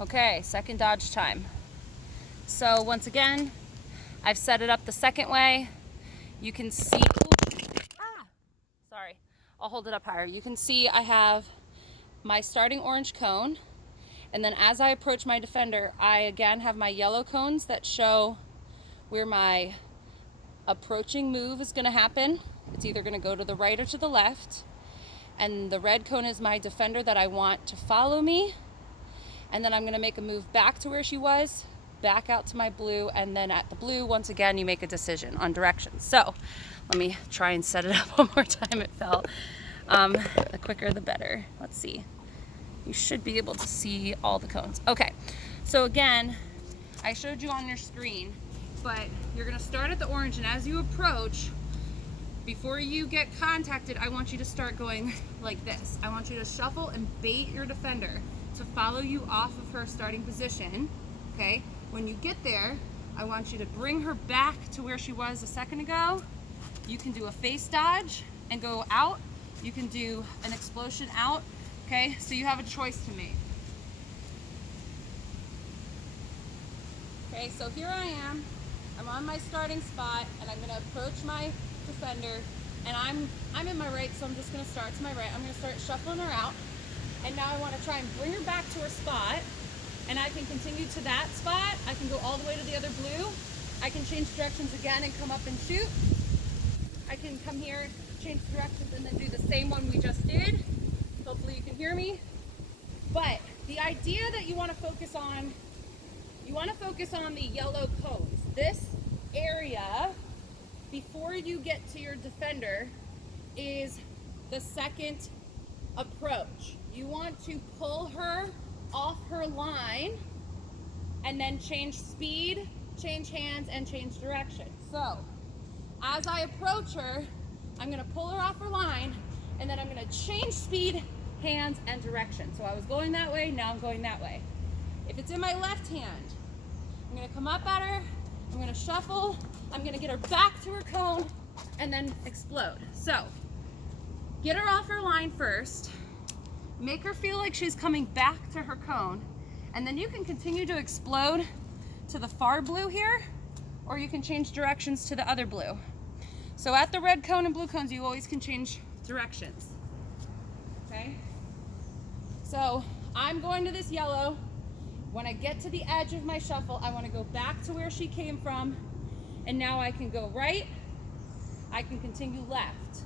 Okay, second dodge time. So once again, I've set it up the second way. You can see, sorry, I'll hold it up higher. You can see I have my starting orange cone, and then as I approach my defender, I again have my yellow cones that show where my approaching move is gonna happen. It's either gonna go to the right or to the left. And the red cone is my defender that I want to follow me. And then I'm gonna make a move back to where she was, back out to my blue, and then at the blue, once again, you make a decision on directions. So let me try and set it up one more time. It fell. The quicker, the better. Let's see. You should be able to see all the cones. Okay, so again, I showed you on your screen, but you're gonna start at the orange, and as you approach, before you get contacted, I want you to start going like this. I want you to shuffle and bait your defender to follow you off of her starting position, okay? When you get there, I want you to bring her back to where she was a second ago. You can do a face dodge and go out. You can do an explosion out, okay? So you have a choice to make. Okay, so here I am. I'm on my starting spot, and I'm gonna approach my defender, and I'm in my right, so I'm just gonna start to my right. I'm gonna start shuffling her out, and now I wanna try and bring her back to her spot, and I can continue to that spot. I can go all the way to the other blue. I can change directions again and come up and shoot. I can come here, change directions, and then do the same one we just did. Hopefully you can hear me. But the idea that you wanna focus on, the yellow cones. This area, before you get to your defender, is the second approach. You want to pull her off her line and then change speed, change hands, and change direction. So as I approach her, I'm gonna pull her off her line, and then I'm gonna change speed, hands, and direction. So I was going that way, now I'm going that way. If it's in my left hand, I'm gonna come up at her, I'm gonna shuffle, I'm gonna get her back to her cone, and then explode. So get her off her line first, make her feel like she's coming back to her cone, and then you can continue to explode to the far blue here, or you can change directions to the other blue. So at the red cone and blue cones, you always can change directions, okay? So I'm going to this yellow. When I get to the edge of my shuffle, I want to go back to where she came from, and now I can go right, I can continue left,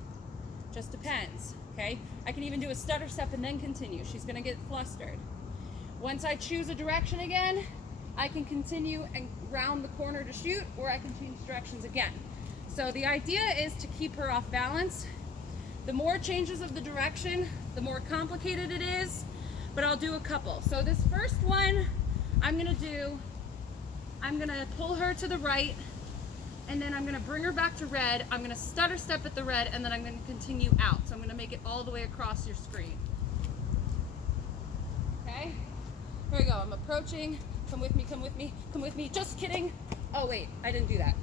just depends, okay? I can even do a stutter step and then continue. She's gonna get flustered. Once I choose a direction again, I can continue and round the corner to shoot, or I can change directions again. So the idea is to keep her off balance. The more changes of the direction, the more complicated it is, but I'll do a couple. So this first one I'm gonna pull her to the right, and then I'm gonna bring her back to red. I'm gonna stutter step at the red, and then I'm gonna continue out. So I'm gonna make it all the way across your screen. Okay, here we go. I'm approaching. Come with me, come with me, come with me. Just kidding. Oh wait, I didn't do that.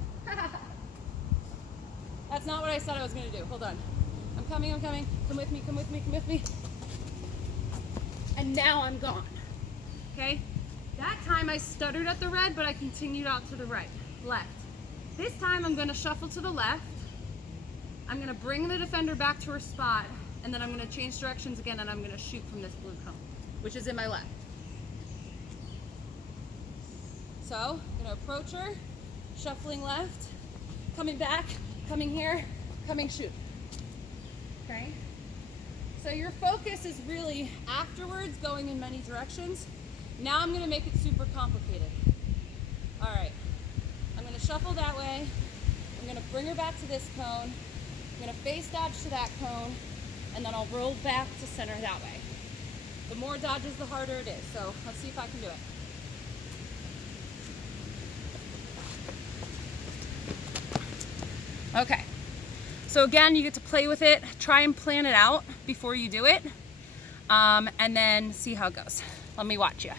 That's not what I said I was gonna do. Hold on. I'm coming, I'm coming. Come with me, come with me, come with me. And now I'm gone, okay? That time I stuttered at the red, but I continued out to the right, left. This time I'm gonna shuffle to the left. I'm gonna bring the defender back to her spot, and then I'm gonna change directions again, and I'm gonna shoot from this blue cone, which is in my left. So I'm gonna approach her, shuffling left, coming back, coming here, coming shoot, okay? So your focus is really afterwards going in many directions. Now I'm gonna make it super complicated. All right, I'm gonna shuffle that way. I'm gonna bring her back to this cone. I'm gonna face dodge to that cone, and then I'll roll back to center that way. The more dodges, the harder it is. So let's see if I can do it. Okay. So again, you get to play with it, try and plan it out before you do it, and then see how it goes. Let me watch you.